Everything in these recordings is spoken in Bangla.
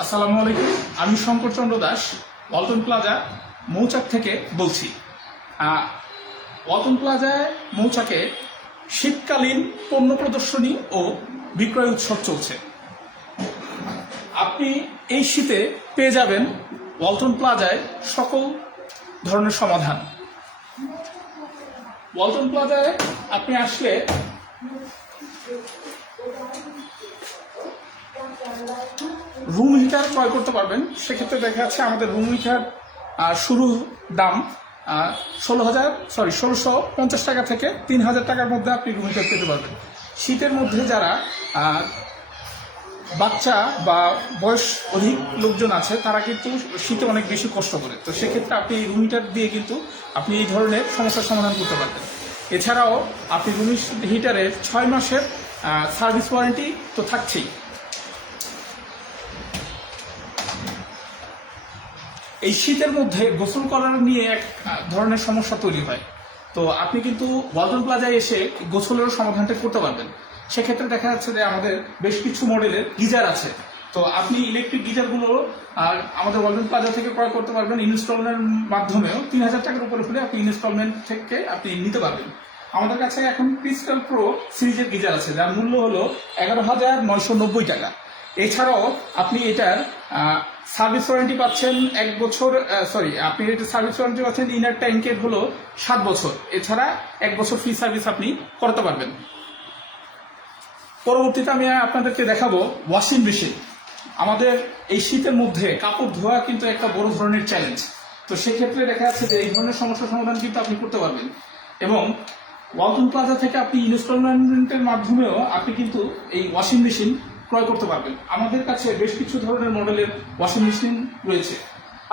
আসসালামু আলাইকুম। আমি শঙ্করচন্দ্র দাস, ওয়ালটন প্লাজা, মৌচাক থেকে বলছি। ওয়ালটন প্লাজায়, মৌচাকে শীতকালীন পণ্য প্রদর্শনী ও বিক্রয় উৎসব চলছে। আপনি এই শীতে পেয়ে যাবেন ওয়ালটন প্লাজায় সকল ধরনের সমাধান। ওয়ালটন প্লাজায় আপনি আসলে রুম হিটার ক্রয় করতে পারবেন। সেক্ষেত্রে দেখা যাচ্ছে আমাদের রুম হিটার শুরু দাম ষোলো হাজার সরি ষোলোশো পঞ্চাশ টাকা থেকে তিন হাজার টাকার মধ্যে আপনি রুম হিটার পেতে পারবেন। শীতের মধ্যে যারা বাচ্চা বা বয়স অধিক লোকজন আছে, তারা কিন্তু শীতে অনেক বেশি কষ্ট করে। তো সেক্ষেত্রে আপনি রুম হিটার দিয়ে কিন্তু আপনি এই ধরনের সমস্যার সমাধান করতে পারবেন। এছাড়াও আপনি রুম হিটারের ছয় মাসের সার্ভিস ওয়ারেন্টি তো থাকছেই। এই শীতের মধ্যে গোসল করার নিয়ে এক ধরনের সমস্যা তৈরি হয়। তো আপনি কিন্তু ওয়ালটন প্লাজায় এসে গোসলের সমাধানটা করতে পারবেন। সেক্ষেত্রে দেখা যাচ্ছে যে আমাদের বেশ কিছু মডেলের গিজার আছে। তো আপনি ইলেকট্রিক গিজারগুলো, আর আমাদের ওয়ালটন প্লাজা থেকে ক্রয় করতে পারবেন ইনস্টলমেন্টের মাধ্যমেও। তিন হাজার টাকার উপরে হলে আপনি ইনস্টলমেন্ট থেকে আপনি নিতে পারবেন। আমাদের কাছে এখন ক্রিস্টাল প্রো সিরিজের গিজার আছে, যার মূল্য হলো এগারো হাজার নয়শো নব্বই টাকা। এছাড়াও আপনি এটার সার্ভিস ওয়ারেন্টি পাচ্ছেন এক বছর সরি আপনি এটা সার্ভিস ওয়ারেন্টি পাচ্ছেন ইনার ট্যাঙ্কের হলো সাত বছর। এছাড়া এক বছর ফ্রি সার্ভিস আপনি করতে পারবেন। পরবর্তীতে আমি আপনাদেরকে দেখাবো ওয়াশিং মেশিন আমাদের এই শীতের মধ্যে কাপড় ধোয়া কিন্তু একটা বড় ধরনের চ্যালেঞ্জ তো সেক্ষেত্রে দেখা যাচ্ছে যে এই ধরনের সমস্যার সমাধান কিন্তু আপনি করতে পারবেন। এবং ওয়ালটন প্লাজা থেকে আপনি ইনস্টলমেন্টের মাধ্যমেও আপনি কিন্তু এই ওয়াশিং মেশিন ক্রয় করতে পারবেন। আমাদের কাছে বেশ কিছু ধরনের মডেলের ওয়াশিং মেশিন রয়েছে।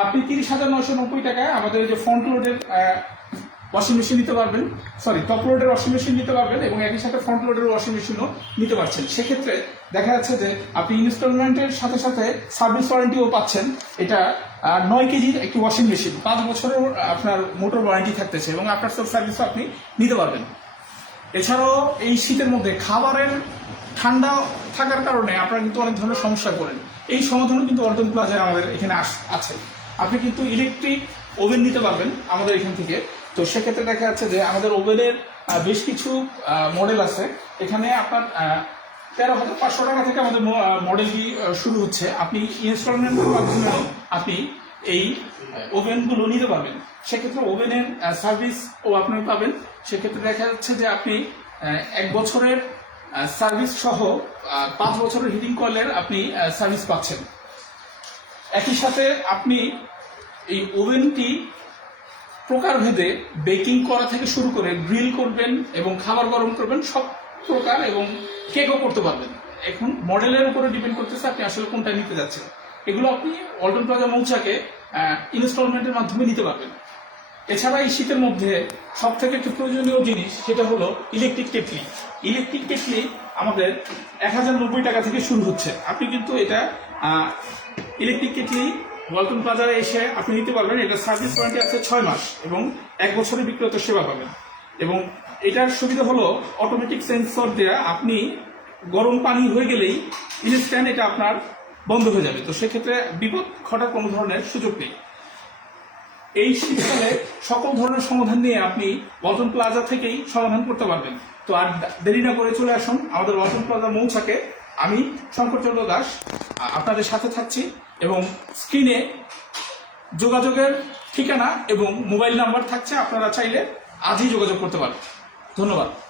আপনি তিরিশ হাজার নয়শো নব্বই টাকায় আমাদের যে ফ্রন্ট লোডের ওয়াশিং মেশিন নিতে পারবেন। সরি টপ লোডের ওয়াশিং মেশিন নিতে পারবেন এবং একই সাথে ফ্রন্ট লোডের ওয়াশিং মেশিনও নিতে পারছেন। সেক্ষেত্রে দেখা যাচ্ছে যে আপনি ইনস্টলমেন্টের সাথে সাথে সার্ভিস ওয়ারেন্টিও পাচ্ছেন। এটা নয় কেজির একটি ওয়াশিং মেশিন পাঁচ বছরের আপনার মোটর ওয়ারেন্টি থাকতেছে এবং আফটার সেল সার্ভিসও আপনি নিতে পারবেন। এছাড়াও এই শীতের মধ্যে খাবারের ঠান্ডা থাকার কারণে আপনারা কিন্তু অনেক ধরনের সমস্যা করেন এই সমাধানও কিন্তু অর্জন প্লাজায় আমাদের এখানে আছে। আপনি কিন্তু ইলেকট্রিক ওভেন নিতে পারবেন আমাদের এখান থেকে। তো সেক্ষেত্রে দেখা যাচ্ছে যে আমাদের ওভেনের বেশ কিছু মডেল আছে। এখানে আপনার তেরো হাজার পাঁচশো টাকা থেকে আমাদের মডেলটি শুরু হচ্ছে। আপনি ইনস্টলমেন্টের মাধ্যমে আপনি এই ওভেনগুলো নিতে পারবেন। সেক্ষেত্রে ওভেনের সার্ভিসও আপনি পাবেন। সেক্ষেত্রে দেখা যাচ্ছে যে আপনি এক বছরের সার্ভিস সহ পাঁচ বছরের হিটিং কয়েলের আপনি সার্ভিস পাচ্ছেন। একই সাথে আপনি এই ওভেনটি প্রকারভেদে বেকিং করা থেকে শুরু করে গ্রিল করবেন এবং খাবার গরম করবেন, সব প্রকার এবং কেকও করতে পারবেন। এখন মডেলের উপরে ডিপেন্ড করতেছে আপনি আসলে কোনটা নিতে যাচ্ছেন। এগুলো আপনি অল্টন প্লাজা মৌচাকে ইনস্টলমেন্টের মাধ্যমে নিতে পারবেন। এছাড়া এই শীতের মধ্যে সব থেকে একটি প্রয়োজনীয় জিনিস, সেটা হলো ইলেকট্রিক কেটলি ইলেকট্রিক কেটলি আমাদের এক হাজার নব্বই টাকা থেকে শুরু হচ্ছে। আপনি কিন্তু এটা ইলেকট্রিক কেটলি ওয়ালটন প্লাজারে এসে আপনি নিতে পারবেন। এটা সার্ভিস ওয়ারেন্টি আছে ছয় মাস এবং এক বছরের বিক্রত সেবা পাবেন। এবং এটার সুবিধা হলো অটোমেটিক সেন্সর দেওয়া আপনি গরম পানি হয়ে গেলেই ইনস্ট্যান্ট এটা আপনার বন্ধ হয়ে যাবে। তো সেক্ষেত্রে বিপদ ঘটার কোনো ধরনের সুযোগ নেই। এই শীতকালে সকল ধরনের সমাধান নিয়ে আপনি ওয়ালটন প্লাজা থেকেই সমাধান করতে পারবেন। তো আর দেরি না করে চলে আসুন। আমাদের ওয়ালটন প্লাজা মৌচাকে আমি শঙ্করচন্দ্র দাস, আপনাদের সাথে থাকছি এবং স্ক্রিনে যোগাযোগের ঠিকানা এবং মোবাইল নাম্বার থাকছে। আপনারা চাইলে আজই যোগাযোগ করতে পারেন। ধন্যবাদ।